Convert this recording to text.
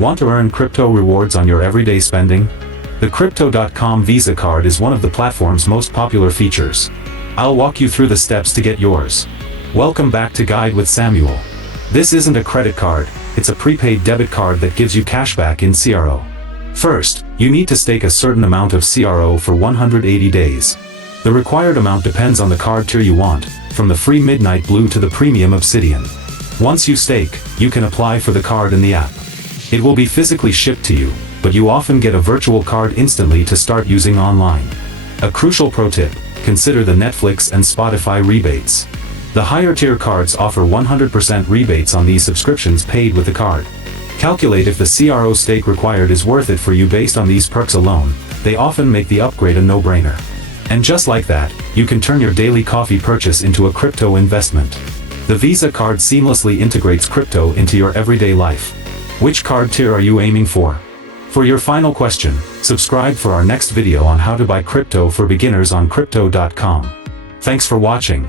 Want to earn crypto rewards on your everyday spending? The Crypto.com Visa card is one of the platform's most popular features. I'll walk you through the steps to get yours. Welcome back to Guide with Samuel. This isn't a credit card, it's a prepaid debit card that gives you cashback in CRO. First, you need to stake a certain amount of CRO for 180 days. The required amount depends on the card tier you want, from the free Midnight Blue to the premium Obsidian. Once you stake, you can apply for the card in the app. It will be physically shipped to you, but you often get a virtual card instantly to start using online. A crucial pro tip: consider the Netflix and Spotify rebates. The higher tier cards offer 100% rebates on these subscriptions paid with the card. Calculate if the CRO stake required is worth it for you based on these perks alone. They often make the upgrade a no-brainer. And just like that, you can turn your daily coffee purchase into a crypto investment. The Visa card seamlessly integrates crypto into your everyday life. Which card tier are you aiming for? For your final question, subscribe for our next video on how to buy crypto for beginners on Crypto.com. Thanks for watching.